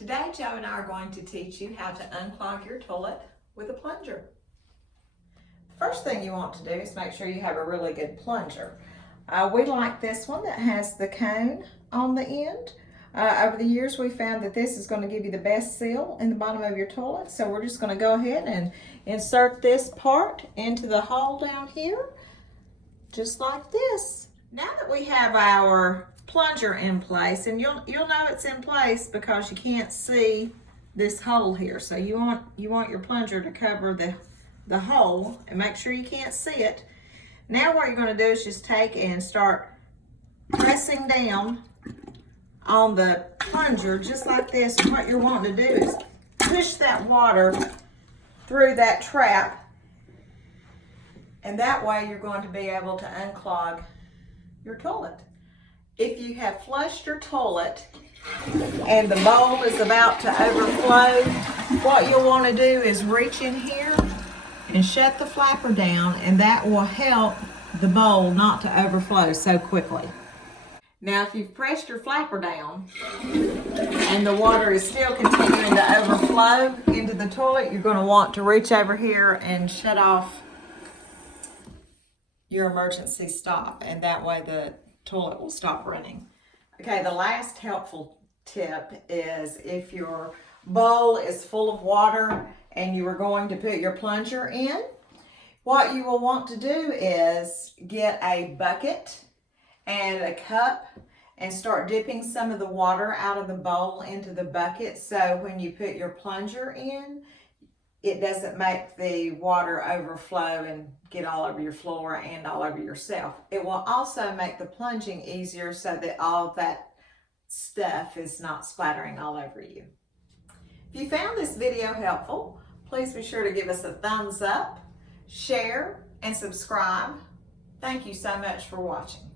Today, Joe and I are going to teach you how to unclog your toilet with a plunger. The first thing you want to do is make sure you have a really good plunger. We like this one that has the cone on the end. Over the years, we found that this is going to give you the best seal in the bottom of your toilet. So we're just going to go ahead and insert this part into the hole down here, just like this. Now that we have our plunger in place, and you'll know it's in place because you can't see this hole here. So you want your plunger to cover the hole and make sure you can't see it. Now what you're going to do is just take and start pressing down on the plunger just like this. And what you're wanting to do is push that water through that trap, and that way you're going to be able to unclog your toilet. If you have flushed your toilet and the bowl is about to overflow, what you'll want to do is reach in here and shut the flapper down, and that will help the bowl not to overflow so quickly. Now, if you've pressed your flapper down and the water is still continuing to overflow into the toilet, you're going to want to reach over here and shut off your emergency stop, and that way the toilet will stop running. Okay, the last helpful tip is if your bowl is full of water and you are going to put your plunger in, what you will want to do is get a bucket and a cup and start dipping some of the water out of the bowl into the bucket, so when you put your plunger in, it doesn't make the water overflow and get all over your floor and all over yourself. It will also make the plunging easier so that all of that stuff is not splattering all over you. If you found this video helpful, please be sure to give us a thumbs up, share, and subscribe. Thank you so much for watching.